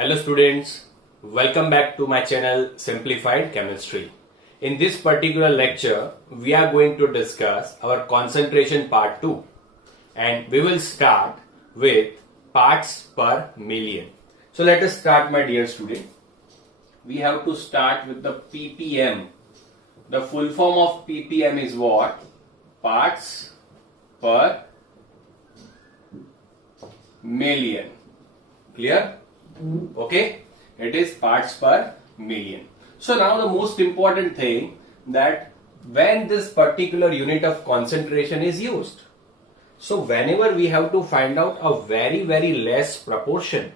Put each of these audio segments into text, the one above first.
Hello students, welcome back to my channel Simplified Chemistry. In this particular lecture, we are going to discuss our concentration part 2 and we will start with parts per million. So let us start, my dear student. We have to start with the ppm. The full form of ppm is what? Parts per million. Clear? Okay, it is parts per million. So now the most important thing, that when this particular unit of concentration is used, so whenever we have to find out a very less proportion,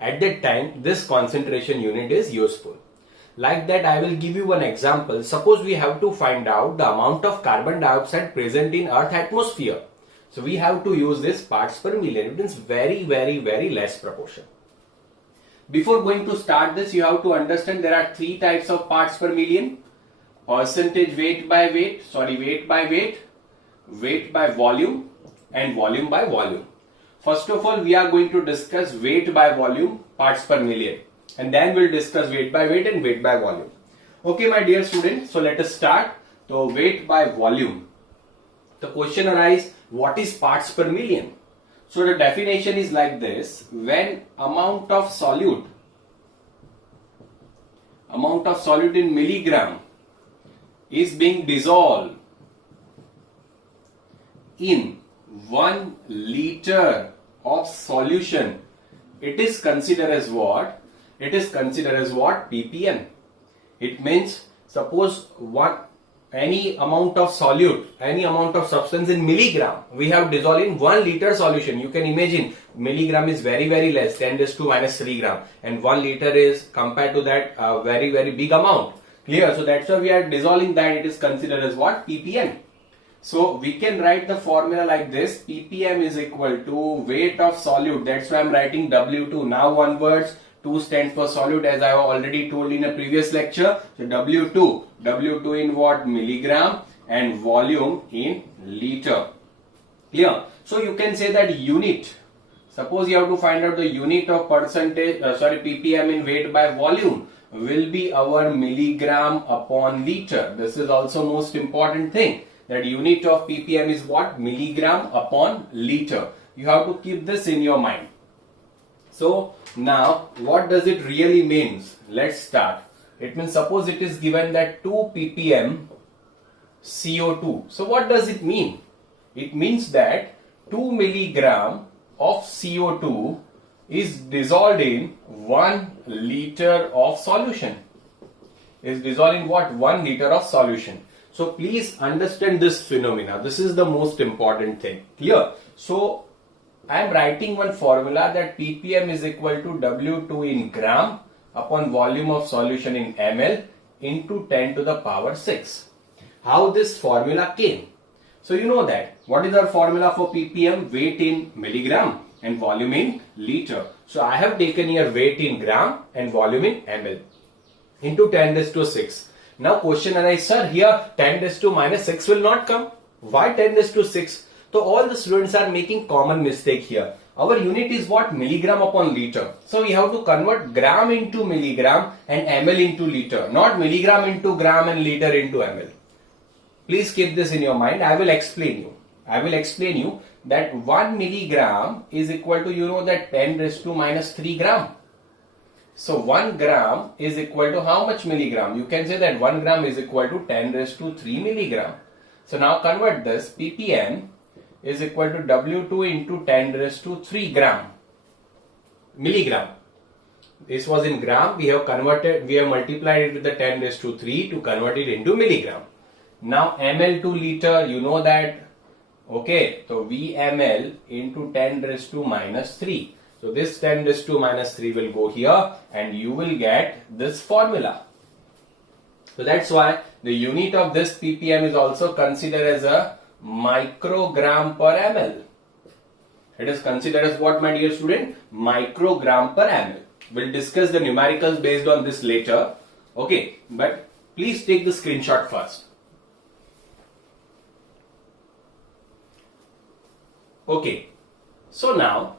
at that time this concentration unit is useful. Like that, I will give you one example. Suppose we have to find out the amount of carbon dioxide present in Earth atmosphere. So we have to use this parts per million. It means very less proportion. Before going to start this, you have to understand there are three types of parts per million: percentage weight by weight, weight by weight, weight by volume, and volume by volume. First of all, we are going to discuss weight by volume, parts per million, and then we'll discuss weight by weight and weight by volume. Okay, my dear students, so let us start. So weight by volume. The question arises, what is parts per million? So the definition is like this: when amount of solute in milligram is being dissolved in 1 liter of solution, it is considered as what? It is considered as what? ppm. It means, suppose any amount of solute, any amount of substance in milligram we have dissolved in 1 liter solution. You can imagine milligram is very less, 10 raised to minus 3 gram, and 1 liter is compared to that very big amount. Clear? So that's why we are dissolving that. It is considered as what? ppm. So we can write the formula like this: ppm is equal to weight of solute. That's why I'm writing W2. Now one words, 2 stands for solute, as I have already told in a previous lecture. So W2 in what? Milligram, and volume in liter. Clear? So you can say that unit. Suppose you have to find out the unit of ppm in weight by volume will be our milligram upon liter. This is also most important thing, that unit of ppm is what? Milligram upon liter. You have to keep this in your mind. So now what does it really means? Let's start. It means, suppose it is given that 2 ppm CO2. So what does it mean? It means that 2 milligram of CO2 is dissolved in 1 liter of solution. Is dissolved in what? 1 liter of solution. So please understand this phenomena. This is the most important thing. Clear? So I am writing one formula, that ppm is equal to W2 in gram upon volume of solution in ml into 10 to the power 6. How this formula came? So you know that. What is our formula for ppm? Weight in milligram and volume in liter. So I have taken here weight in gram and volume in ml into 10 raised to 6. Now question arises, sir, here 10 raised to minus 6 will not come. Why 10 raised to 6? So all the students are making common mistake here. Our unit is what? Milligram upon liter. So we have to convert gram into milligram and ml into liter, not milligram into gram and liter into ml. Please keep this in your mind. I will explain you that 1 milligram is equal to, you know, that 10 raised to minus 3 gram. So 1 gram is equal to how much milligram? You can say that 1 gram is equal to 10 raised to 3 milligram. So now convert this. ppm is equal to W2 into 10 raised to 3 gram milligram. This was in gram. We have multiplied it with the 10 raised to 3 to convert it into milligram. Now ml to liter, you know that. Okay, so VML into 10 raised to minus 3. So this 10 raised to minus 3 will go here and you will get this formula. So that's why the unit of this ppm is also considered as a microgram per ml. It is considered as what, my dear student? Microgram per ml. We'll discuss the numericals based on this later. Okay, but please take the screenshot first. Okay, so now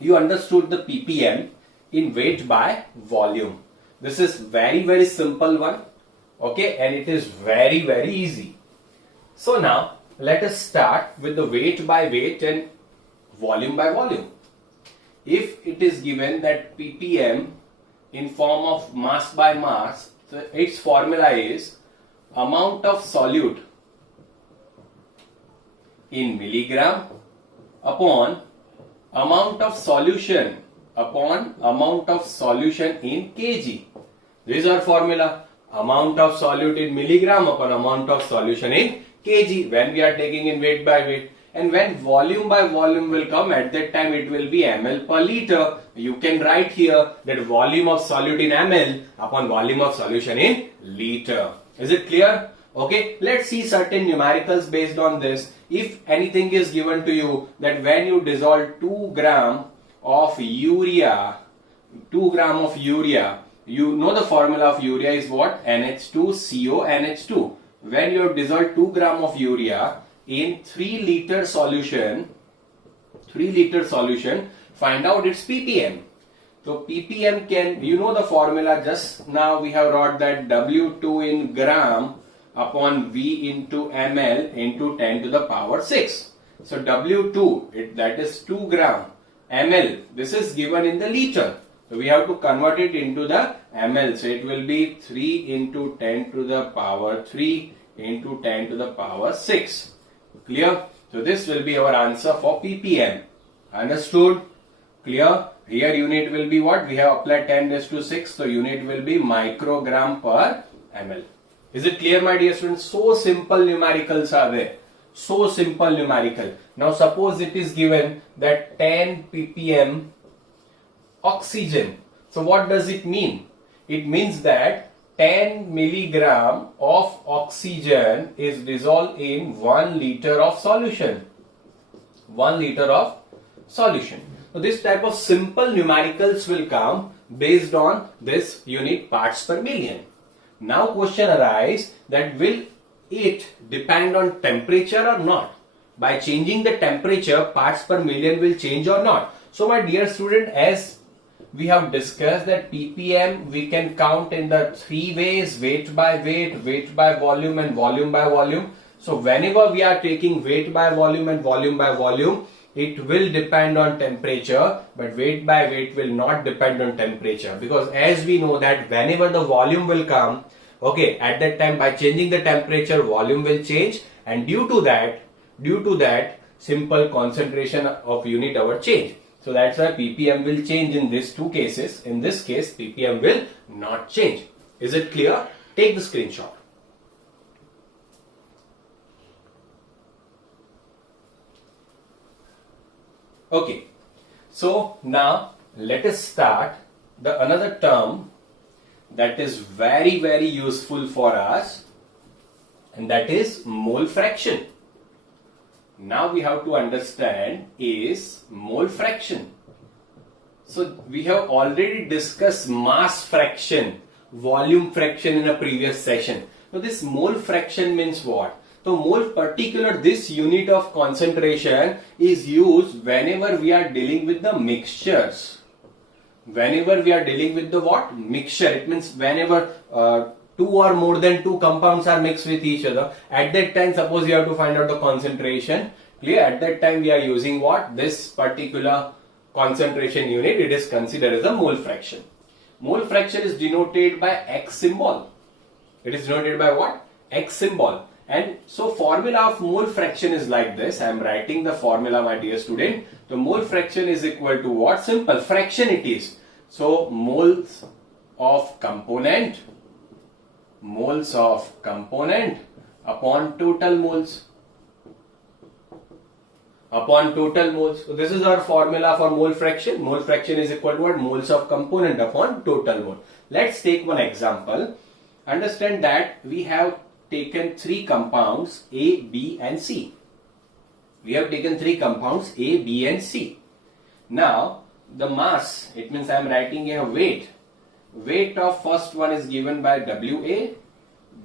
you understood the ppm in weight by volume. This is very simple one. Okay, and it is very easy. So now let us start with the weight by weight and volume by volume. If it is given that ppm in form of mass by mass, so its formula is amount of solute in milligram upon amount of solution upon amount of solution in kg. This is our formula. Amount of solute in milligram upon amount of solution in kg when we are taking in weight by weight. And when volume by volume will come, at that time it will be ml per liter. You can write here that volume of solute in ml upon volume of solution in liter. Is it clear? Okay, let's see certain numericals based on this. If anything is given to you that when you dissolve 2 gram of urea, you know the formula of urea is what? NH2CONH2. When you dissolve 2 gram of urea in 3 liter solution, find out its ppm. So ppm can, you know the formula, just now we have wrote that W2 in gram upon V into ml into 10 to the power 6. So W2, that is 2 gram, ml, this is given in the liter. So we have to convert it into the ml. So it will be 3 into 10 to the power 3 into 10 to the power 6. Clear? So this will be our answer for ppm. Understood? Clear? Here unit will be what? We have applied 10⁶. So unit will be microgram per ml. Is it clear, my dear students? So simple numericals are there. So simple numerical. Now suppose it is given that 10 ppm oxygen. So what does it mean? It means that 10 milligram of oxygen is dissolved in 1 liter of solution. 1 liter of solution. So this type of simple numericals will come based on this unit parts per million. Now question arises that will it depend on temperature or not? By changing the temperature, parts per million will change or not? So my dear student, as we have discussed that ppm we can count in the 3 ways: weight by weight, weight by volume and volume by volume. So whenever we are taking weight by volume and volume by volume, it will depend on temperature, but weight by weight will not depend on temperature, because as we know that whenever the volume will come, okay, at that time by changing the temperature, volume will change, and due to that simple concentration of unit hour change. So that's why ppm will change in these two cases. In this case, ppm will not change. Is it clear? Take the screenshot. Okay, so now let us start the another term that is very useful for us, and that is mole fraction. Now we have to understand is mole fraction. So we have already discussed mass fraction, volume fraction in a previous session. So this mole fraction means what? So mole particular, this unit of concentration is used whenever we are dealing with the mixtures. Whenever we are dealing with the what? Mixture. It means whenever 2 or more than 2 compounds are mixed with each other. At that time, suppose you have to find out the concentration. Clear? At that time we are using what? This particular concentration unit. It is considered as a mole fraction. Mole fraction is denoted by X symbol. It is denoted by what? X symbol. And so formula of mole fraction is like this. I am writing the formula, my dear student. The mole fraction is equal to what? Simple fraction it is. So moles of component upon total moles. So this is our formula for mole fraction. Mole fraction is equal to what? Moles of component upon total mole. Let's take one example. Understand that we have taken 3 compounds A, B and C. We have taken 3 compounds A, B and C. Now the mass, it means I am writing here weight. Weight of first one is given by WA,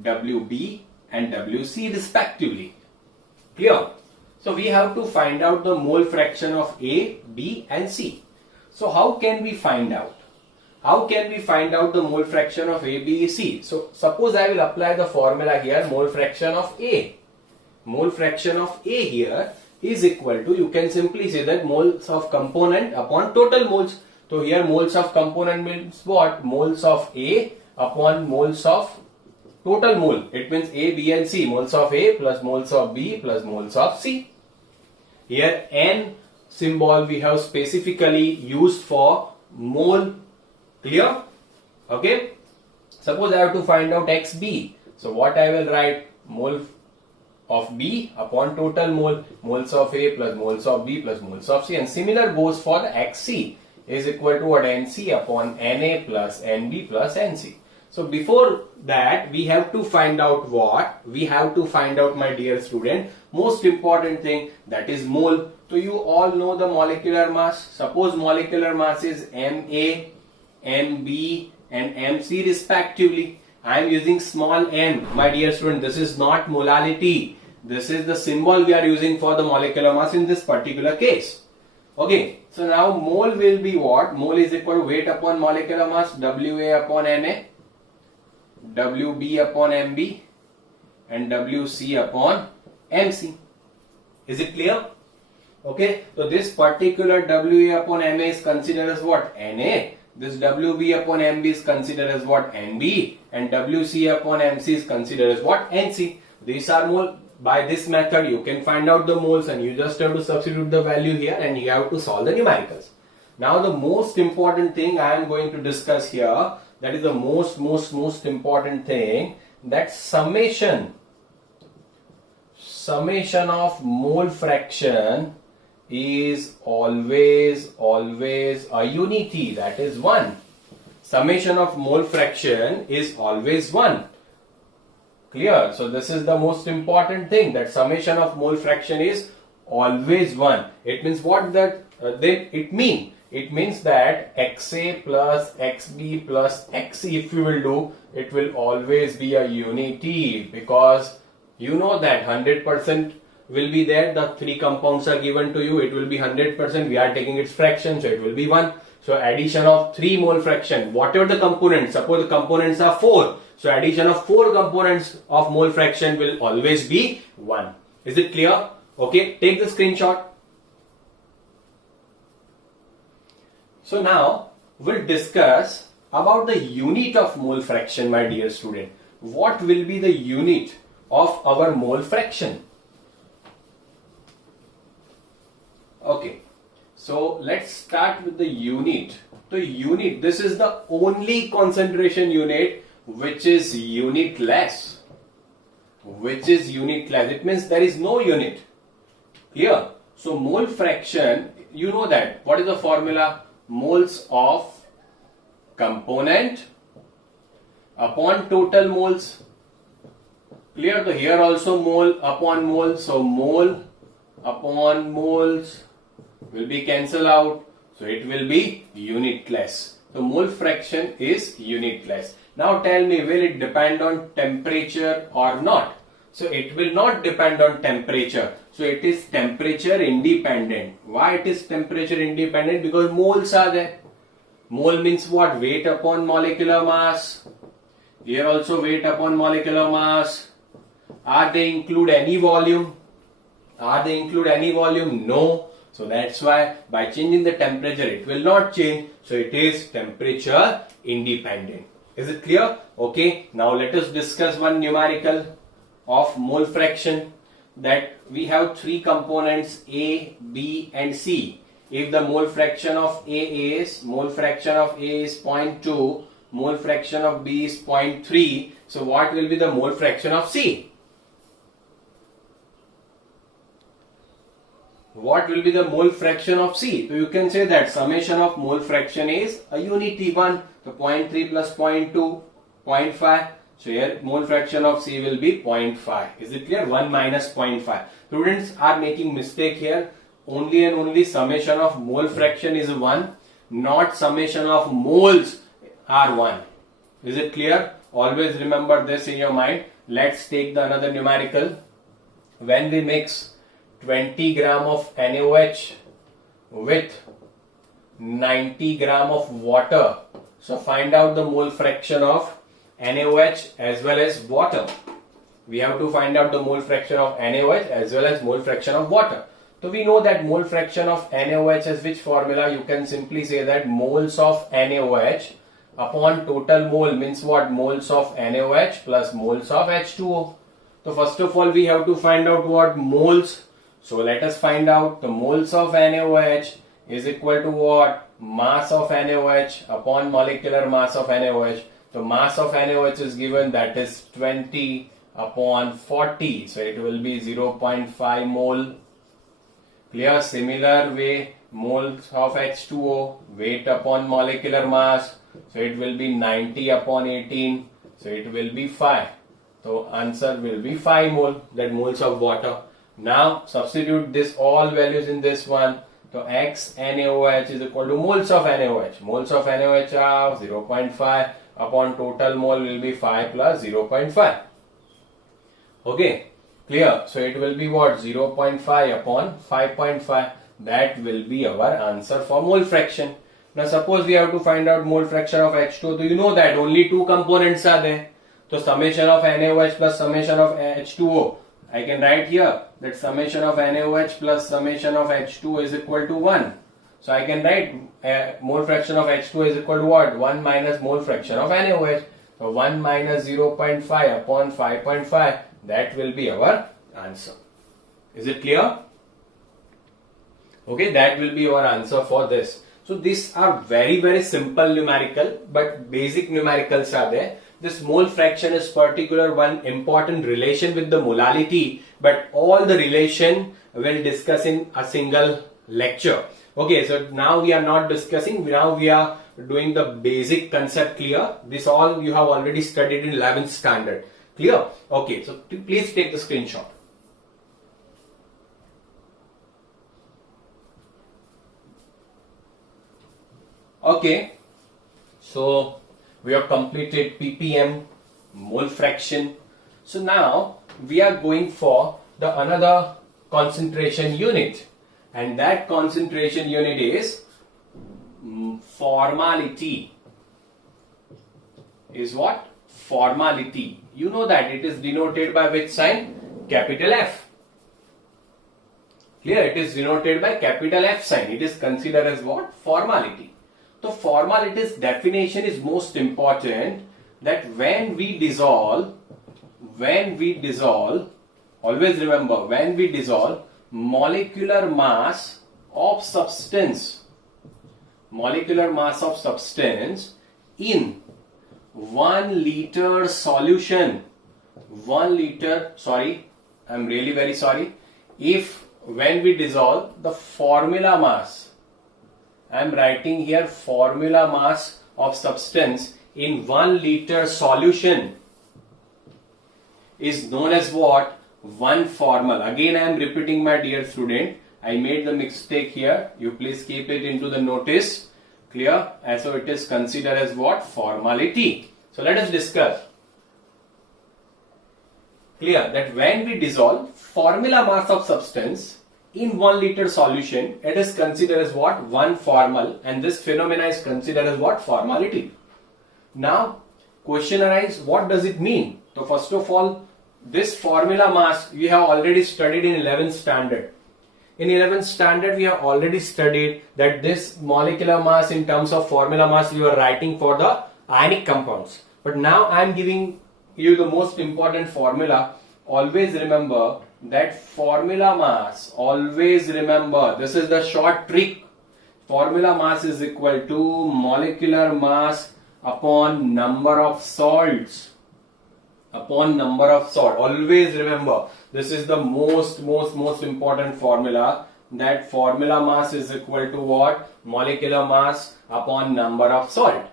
WB and WC respectively. Clear? So we have to find out the mole fraction of A, B and C. So how can we find out? how can we find out the mole fraction of A, B, C? So suppose I will apply the formula here, mole fraction of A. Mole fraction of A here is equal to, you can simply say that moles of component upon total moles. So here moles of component means what? Moles of A upon moles of total mole. It means A, B and C. Moles of A plus moles of B plus moles of C. Here N symbol we have specifically used for mole. Clear? Okay. Suppose I have to find out XB. So what I will write? Mole of B upon total mole. Moles of A plus moles of B plus moles of C. And similar goes for the XC is equal to what? NC upon NA plus NB plus NC. So before that we have to find out what? We have to find out, my dear student, most important thing, that is mole. So you all know the molecular mass. Suppose molecular mass is Ma, Mb and Mc respectively. I am using small m, my dear student. This is not molality. This is the symbol we are using for the molecular mass in this particular case. Okay, so now mole will be what? Mole is equal to weight upon molecular mass, Wa upon Ma, Wb upon Mb and Wc upon Mc. Is it clear? Okay, so this particular Wa upon Ma is considered as what? Na. This Wb upon Mb is considered as what? Nb. And Wc upon Mc is considered as what? Nc. These are mole. By this method you can find out the moles and you just have to substitute the value here and you have to solve the numericals. Now the most important thing I am going to discuss here, that is the most important thing, that summation of mole fraction is always a unity, that is 1. Summation of mole fraction is always 1. Clear? So this is the most important thing, that summation of mole fraction is always 1. It means what that it means? It means that XA plus XB plus XC, if you will do, it will always be a unity, because you know that 100% will be there. The 3 compounds are given to you. It will be 100%. We are taking its fraction, so it will be 1. So addition of 3 mole fraction, whatever the components, suppose the components are 4. So addition of 4 components of mole fraction will always be 1. Is it clear? Okay, take the screenshot. So now we'll discuss about the unit of mole fraction, my dear student. What will be the unit of our mole fraction? Okay, so let's start with the unit. The unit, this is the only concentration unit which is unitless. It means there is no unit. Clear? So mole fraction, you know that. What is the formula? Moles of component upon total moles. Clear? So here also mole upon mole. So mole upon moles will be cancelled out. So it will be unitless. So mole fraction is unitless. Now tell me, will it depend on temperature or not? So it will not depend on temperature. So it is temperature independent. Why it is temperature independent? Because moles are there. Mole means what? Weight upon molecular mass. Here also weight upon molecular mass. Are they include any volume? No. So that's why by changing the temperature it will not change. So it is temperature independent. Is it clear? Okay. Now let us discuss one numerical of mole fraction. That we have 3 components A, B and C. If the mole fraction of A is 0.2, mole fraction of B is 0.3. So what will be the mole fraction of C? What will be the mole fraction of C? So you can say that summation of mole fraction is a unity 1. So 0.3 plus 0.2, 0.5. So here mole fraction of C will be 0.5. Is it clear? 1 minus 0.5. Students are making mistake here. Only and only summation of mole fraction is 1. Not summation of moles are 1. Is it clear? Always remember this in your mind. Let's take the another numerical. When we mix 20 gram of NaOH with 90 gram of water. So find out the mole fraction of NaOH as well as water. We have to find out the mole fraction of NaOH as well as mole fraction of water. So we know that mole fraction of NaOH has which formula? You can simply say that moles of NaOH upon total mole means what? Moles of NaOH plus moles of H2O. So first of all we have to find out what? Moles. So let us find out the moles of NaOH is equal to what? Mass of NaOH upon molecular mass of NaOH. So mass of NaOH is given, that is 20 upon 40. So it will be 0.5 mole. Clear? Similar way, moles of H2O, weight upon molecular mass. So it will be 90 upon 18. So it will be 5. So answer will be 5 mole, that moles of water. Now substitute this all values in this one. So X NaOH is equal to moles of NaOH. Moles of NaOH are 0.5 upon total mole will be 5 plus 0.5. Okay, clear? So it will be what? 0.5 upon 5.5. That will be our answer for mole fraction. Now suppose we have to find out mole fraction of H2O. So you know that only two components are there. So summation of NaOH plus summation of H2O. I can write here that summation of NaOH plus summation of H2O is equal to 1. So I can write mole fraction of H2O is equal to what? 1 minus mole fraction of NaOH. So 1 minus 0.5 upon 5.5. That will be our answer. Is it clear? Okay, that will be our answer for this. So these are very, very simple numerical, but basic numericals are there. This mole fraction is particular one important relation with the molality, but all the relation we'll discuss in a single lecture. Okay, so now we are not discussing, now we are doing the basic concept clear. This all you have already studied in 11th standard. Clear? Okay, so please take the screenshot. Okay, so we have completed ppm, mole fraction. So now we are going for the another concentration unit, and that concentration unit is formality. Is what? Formality. You know that it is denoted by which sign? Capital F. Clear? It is denoted by capital F sign. It is considered as what? Formality. So formality's definition is most important, that when we dissolve, always remember, when we dissolve molecular mass of substance in 1 liter solution, 1 liter, sorry, I'm really very sorry, if when we dissolve the formula mass, I am writing here formula mass of substance in 1 liter solution is known as what? 1 formal. Again I am repeating, my dear student, I made the mistake here. You please keep it into the notice. Clear? And so it is considered as what? Formality. So let us discuss. Clear that when we dissolve formula mass of substance in 1 liter solution, it is considered as what? 1 formal, and this phenomena is considered as what? Formality. Now, question arises, what does it mean? So first of all, this formula mass we have already studied in 11th standard. In 11th standard, we have already studied that this molecular mass in terms of formula mass you are writing for the ionic compounds. But now I am giving you the most important formula. Always remember that formula mass, always remember, this is the short trick. Formula mass is equal to molecular mass upon number of salts. Upon number of salt. Always remember, this is the most important formula, that formula mass is equal to what? Molecular mass upon number of salt.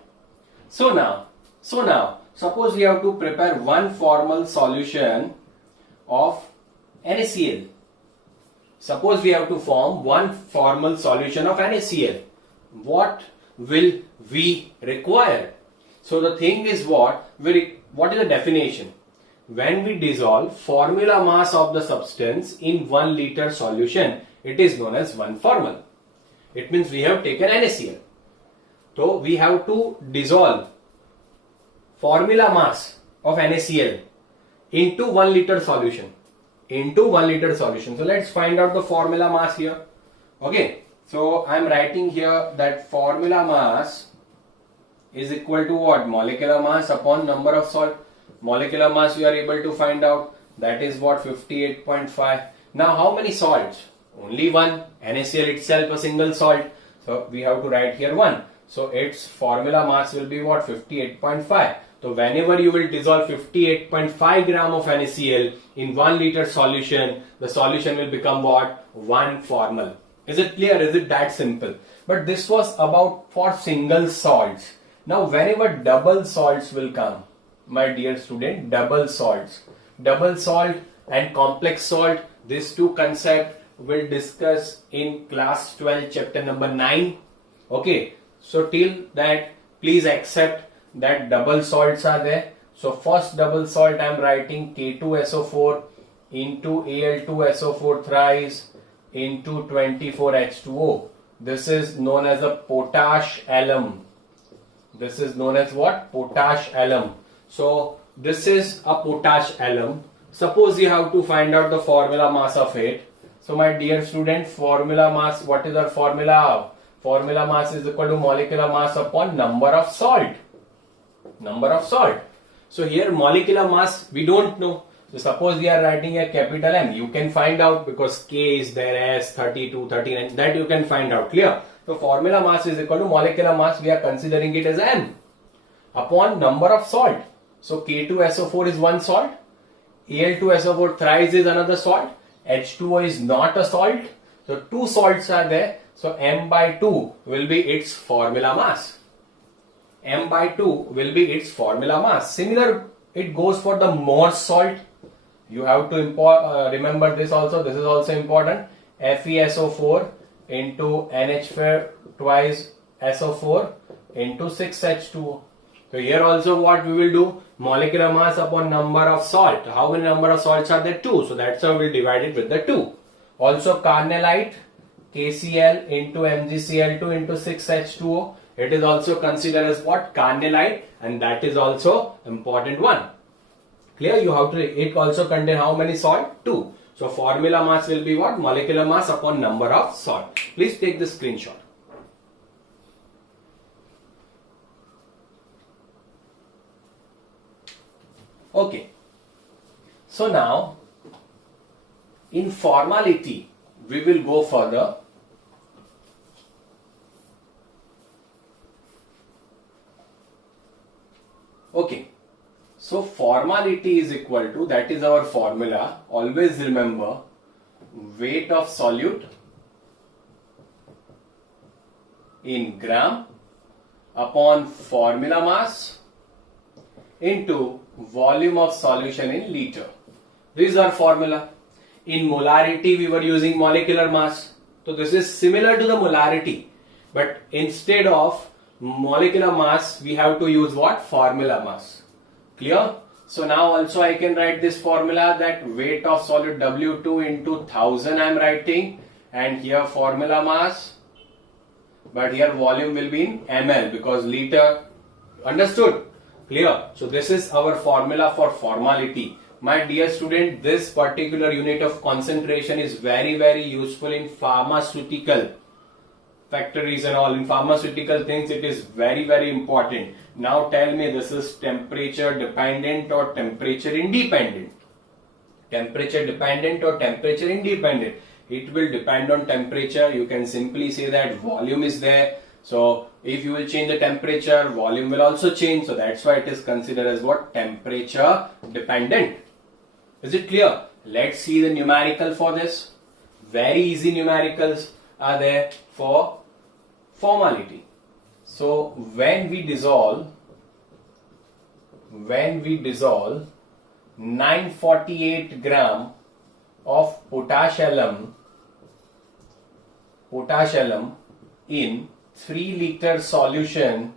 So now, suppose we have to prepare 1 formal solution of NaCl. Suppose we have to form 1 formal solution of NaCl. What will we require? So the thing is what is the definition? When we dissolve formula mass of the substance in 1 liter solution, it is known as 1 formal. It means we have taken NaCl. So we have to dissolve formula mass of NaCl into 1 liter solution. Into 1 liter solution. So let's find out the formula mass here. Okay. So I am writing here that formula mass is equal to what? Molecular mass upon number of salt. Molecular mass we are able to find out. That is what? 58.5. Now how many salts? Only one. NaCl itself a single salt. So we have to write here 1. So its formula mass will be what? 58.5. So whenever you will dissolve 58.5 gram of NaCl in 1 liter solution, the solution will become what? 1 formol. Is it clear? Is it that simple? But this was about for single salts. Now whenever double salts will come, my dear student, double salts and complex salt, these two concepts we'll discuss in class 12 chapter number 9. Okay, so till that please accept that double salts are there. So first double salt I am writing K2SO4 into Al2SO4 thrice into 24H2O. This is known as a potash alum. This is known as what? Potash alum. So this is a potash alum. Suppose you have to find out the formula mass of it. So my dear student, formula mass, what is our formula? Formula mass is equal to molecular mass upon number of salt. Number of salt. So here molecular mass we don't know. So suppose we are writing a capital M, you can find out because K is there, S 32, 39, that you can find out. Clear? So formula mass is equal to molecular mass, we are considering it as M upon number of salt. So K2SO4 is one salt, Al2SO4 thrice is another salt, H2O is not a salt. So two salts are there. So M by 2 will be its formula mass. M by 2 will be its formula mass. Similar, it goes for the Morse salt. You have to remember this also. This is also important. FeSO4 into NH4 twice SO4 into 6H2O. So here also what we will do? Molecular mass upon number of salt. How many number of salts are there? 2. So that's how we'll divide it with the 2. Also carnallite, KCl into MgCl2 into 6H2O. It is also considered as what? Carnallite, and that is also important one. Clear? You have to, it also contain how many salt? 2. So formula mass will be what? Molecular mass upon number of salt. Please take the screenshot. Okay. So now, in formality, we will go further. Okay. So formality is equal to, that is our formula. Always remember, weight of solute in gram upon formula mass into volume of solution in liter. This is our formula. In molarity we were using molecular mass. So this is similar to the molarity, but instead of molecular mass we have to use what? Formula mass. Clear? So now also I can write this formula, that weight of solid W2 into 1000 I am writing, and here formula mass, but here volume will be in ml because liter. Understood? Clear? So this is our formula for formality. My dear student, this particular unit of concentration is very, very useful in pharmaceutical factories and all. In pharmaceutical things it is very, very important. Now tell me, this is temperature dependent or temperature independent? Temperature dependent or temperature independent? It will depend on temperature. You can simply say that volume is there. So if you will change the temperature, volume will also change. So that's why it is considered as what? Temperature dependent. Is it clear? Let's see the numerical for this. Very easy numericals are there for formality. So when we dissolve 948 gram of potash alum in 3 liter solution,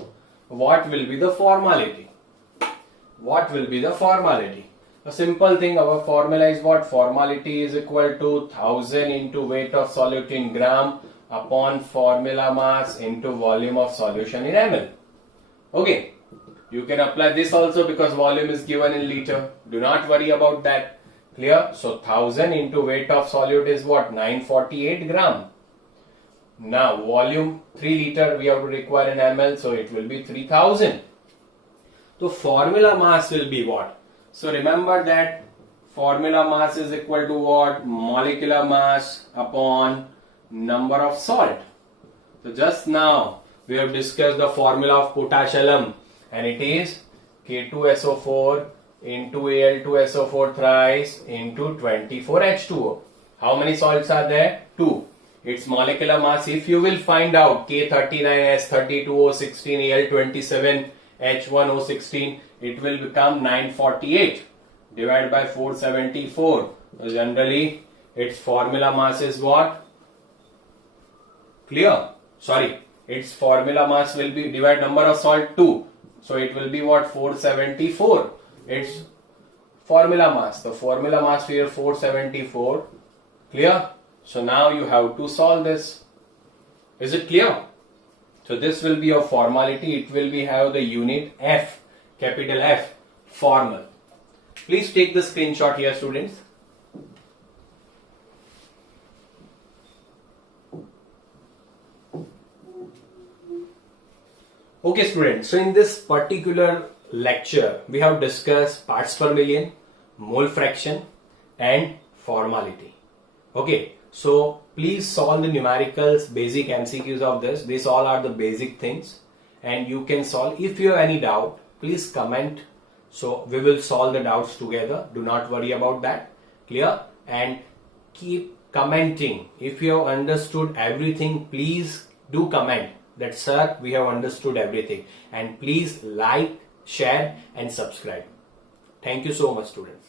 what will be the formality? What will be the formality? A simple thing, our formula is what? Formality is equal to 1000 into weight of solute in gram upon formula mass into volume of solution in ml. Okay, you can apply this also because volume is given in liter. Do not worry about that. Clear? So 1000 into weight of solute is what? 948 gram. Now volume 3 liter we have to require in ml, so it will be 3000. So formula mass will be what? So remember that formula mass is equal to what? Molecular mass upon number of salt. So just now we have discussed the formula of potash alum, and it is K2SO4 into Al2SO4 thrice into 24H2O. How many salts are there? 2. Its molecular mass, if you will find out K39S32O16 Al27H1O16, it will become 948 divided by 474. So generally its formula mass is what? Clear? Sorry, its formula mass will be divide number of salt 2. So it will be what? 474. Its formula mass. The formula mass here 474. Clear? So now you have to solve this. Is it clear? So this will be a formality. It will be have the unit F, capital F, formal. Please take the screenshot here, students. Okay, students. So in this particular lecture, we have discussed parts per million, mole fraction, and formality. Okay. So please solve the numericals, basic MCQs of this. These all are the basic things, and you can solve. If you have any doubt, please comment. So we will solve the doubts together. Do not worry about that. Clear? And keep commenting. If you have understood everything, please do comment that sir, we have understood everything. And please like, share and subscribe. Thank you so much, students.